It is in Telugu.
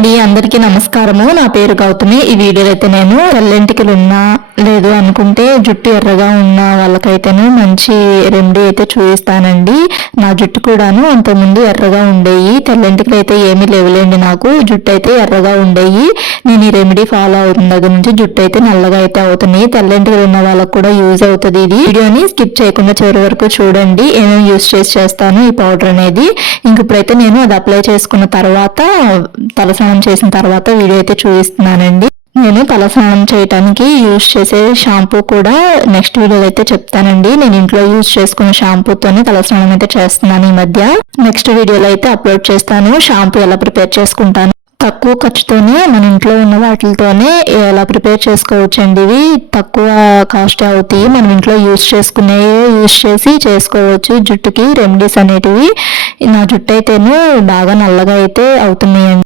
buen día. అందరికీ నమస్కారము. నా పేరు గౌతమి. ఈ వీడియోలో అయితే నేను తెల్లెంటికలు ఉన్నా లేదు అనుకుంటే జుట్టు ఎర్రగా ఉన్న వాళ్ళకైతేనే మంచి రెమెడీ అయితే చూపిస్తానండి. నా జుట్టు కూడాను అంతకుముందు ఎర్రగా ఉండేవి తెల్లెంటికలు అయితే ఏమీ లేవులేండి నాకు. జుట్టు అయితే ఎర్రగా ఉండేవి నేను ఈ రెమెడీ ఫాలో అవుతున్న దగ్గర నుంచి జుట్టు అయితే నల్లగా అయితే అవుతున్నాయి. తెల్లెంటికలు ఉన్న వాళ్ళకు కూడా యూజ్ అవుతుంది ఇది. వీడియోని స్కిప్ చేయకుండా చివరి వరకు చూడండి. ఏమేమి యూజ్ చేసి చేస్తాను ఈ పౌడర్ అనేది. ఇంక ఇప్పుడైతే నేను అది అప్లై చేసుకున్న తర్వాత తలస్నానం చేసిన తర్వాత వీడియో అయితే చూపిస్తున్నానండి. నేను తలస్నానం చేయడానికి యూజ్ చేసే షాంపూ కూడా నెక్స్ట్ వీడియోలో అయితే చెప్తానండి. నేను ఇంట్లో యూజ్ చేసుకున్న షాంపూతోనే తలస్నానం అయితే చేస్తున్నాను ఈ మధ్య. నెక్స్ట్ వీడియోలో అయితే అప్లోడ్ చేస్తాను. షాంపూ ఎలా ప్రిపేర్ చేసుకుంటాను. తక్కువ ఖర్చుతోనే మన ఇంట్లో ఉన్న వాటితోనే ఎలా ప్రిపేర్ చేసుకోవచ్చండి. ఇవి తక్కువ కాస్ట్ అవుతాయి. మనం ఇంట్లో యూజ్ చేసుకునే యూజ్ చేసి చేసుకోవచ్చు. జుట్టుకి రెమెడీస్ అనేటివి నా జుట్టు అయితేనే బాగా నల్లగా అయితే అవుతున్నాయండి.